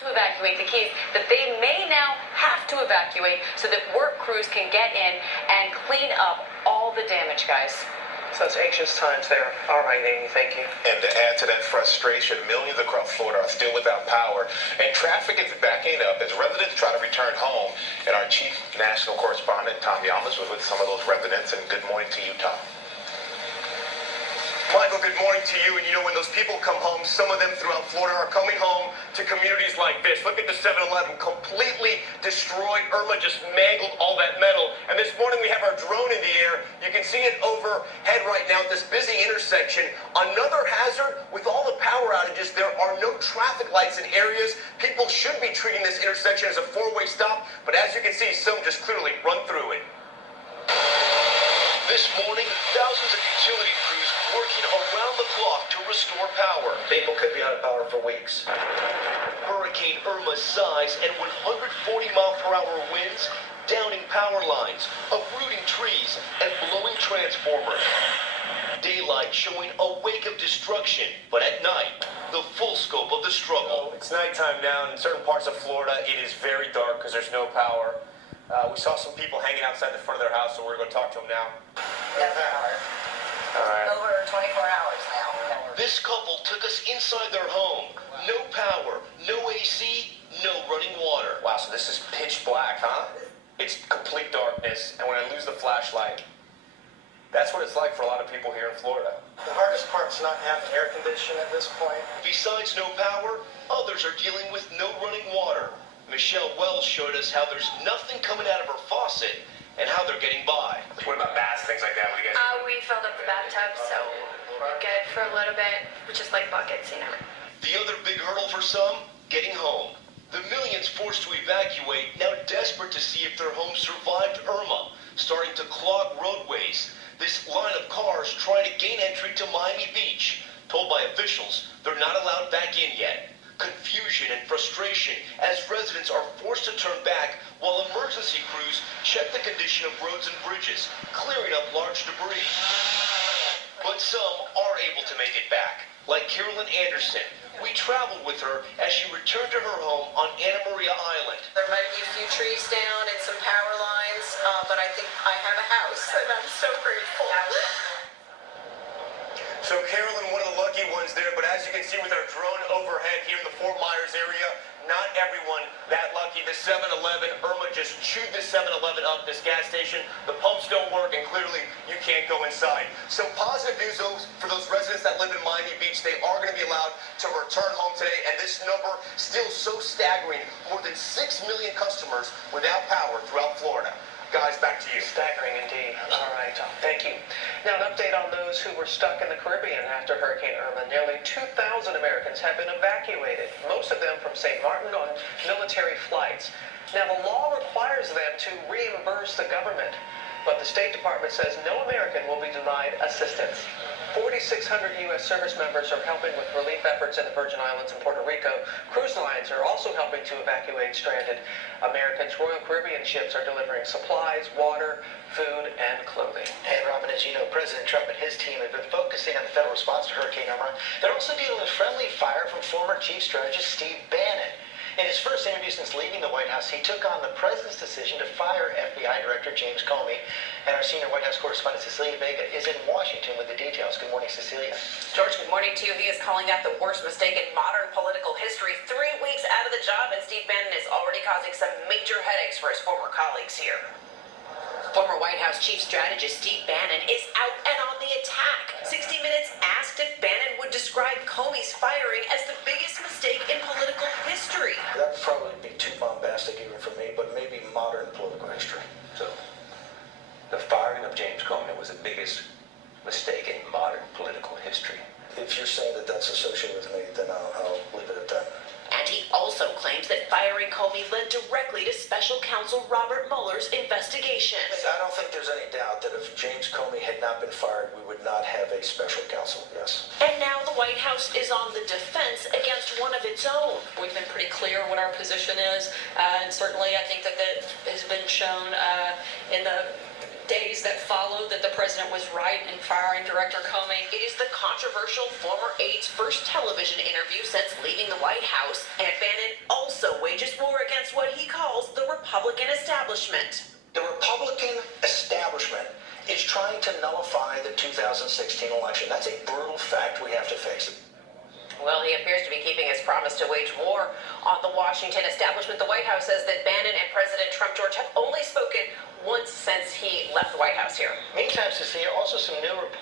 to evacuate the Keys, that they may now have to evacuate so that work crews can get in and clean up all the damage, guys. Such anxious times there. All right, Amy, thank you. And to add to that frustration, millions across Florida are still without power, and traffic is backing up as residents try to return home. And our chief national correspondent, Tom Yamas, was with some of those residents. And good morning to you, Tom. Michael, good morning to you. And you know, when those people come home, some of them throughout Florida are coming home to communities like this. Look at the 7-Eleven, completely destroyed. Irma just mangled all that metal. And this morning we have our drone in the air. You can see it overhead right now at this busy intersection. Another hazard with all the power outages, there are no traffic lights in areas. People should be treating this intersection as a four-way stop, but as you can see, some just clearly run through it. This morning, thousands of utility crews working around the clock to restore power. People could be out of power for weeks. Hurricane Irma's size and 140-mile-per-hour winds downing power lines, uprooting trees, and blowing transformers. Daylight showing a wake of destruction, but at night, the full scope of the struggle. It's nighttime now, and in certain parts of Florida, it is very dark because there's no power. We saw some people hanging outside the front of their house, so we're going to talk to them now. No power. All right. Over 24 hours now. This couple took us inside their home. No power, no AC, no running water. Wow, so this is pitch black, huh? It's complete darkness, and when I lose the flashlight, that's what it's like for a lot of people here in Florida. The hardest part's not having air conditioning at this point. Besides no power, others are dealing with no running water. Michelle Wells showed us how there's nothing coming out of her faucet and how they're getting by. What about baths, things like that? What do you guys do? We filled up the bathtub, so we're good for a little bit, just like buckets, you know. The other big hurdle for some, getting home. The millions forced to evacuate, now desperate to see if their homes survived Irma, starting to clog roadways. This line of cars trying to gain entry to Miami Beach, told by officials they're not allowed back in yet. Confusion and frustration as residents are forced to turn back while emergency crews check the condition of roads and bridges, clearing up large debris. But some are able to make it back, like Carolyn Anderson. We traveled with her as she returned to her home on Anna Maria Island. There might be a few trees down and some power lines, but I think I have a house, and I'm so grateful. So Carolyn, one of the lucky ones there, but as you can see with our drone overhead here in the Fort Myers area, not everyone that lucky. The 7-Eleven, Irma just chewed the 7-Eleven up, this gas station. The pumps don't work, and clearly you can't go inside. So positive news for those residents that live in Miami Beach, they are going to be allowed to return home today, and this number still so staggering, more than 6 million customers without power throughout Florida. Guys, back to you. Staggering indeed. All right, Tom. Thank you. Now, an update on those who were stuck in the Caribbean after Hurricane Irma. Nearly 2,000 Americans have been evacuated, most of them from St. Martin on military flights. Now, the law requires them to reimburse the government, but the State Department says no American will be denied assistance. 4,600 U.S. service members are helping with relief efforts in the Virgin Islands and Puerto Rico. Cruise lines are also helping to evacuate stranded Americans. Royal Caribbean ships are delivering supplies, water, food, and clothing. And Robin, as you know, President Trump and his team have been focusing on the federal response to Hurricane Irma. They're also dealing with friendly fire from former chief strategist Steve Bannon. In his first interview since leaving the White House, he took on the president's decision to fire FBI Director James Comey. And our senior White House correspondent Cecilia Vega is in Washington with the details. Good morning, Cecilia. George, good morning to you. He is calling that the worst mistake in modern political history. 3 weeks out of the job, and Steve Bannon is already causing some major headaches for his former colleagues here. Former White House chief strategist Steve Bannon is out and on the attack. 60 Minutes asked if Bannon would describe Comey's firing as the biggest mistake in political history. That would probably be too bombastic even for me, but maybe modern political history. So, the firing of James Comey was the biggest mistake in modern political history. If you're saying that that's associated with me, then I'll leave it at that. And he also claims that firing Comey led directly to special counsel Robert Mueller's investigation. I don't think there's any doubt that if James Comey had not been fired, we would not have a special counsel, yes. And now the White House is on the defense against one of its own. We've been pretty clear what our position is, and certainly I think that has been shown in the days that followed that the president was right in firing Director Comey. It is the controversial former aide's first television interview since leaving the White House, and Bannon also wages war against what he calls the Republican establishment. The Republican establishment is trying to nullify the 2016 election. That's a brutal fact we have to face. Well, he appears to be keeping his promise to wage war on the Washington establishment. The White House says that Bannon and President Trump, George, have only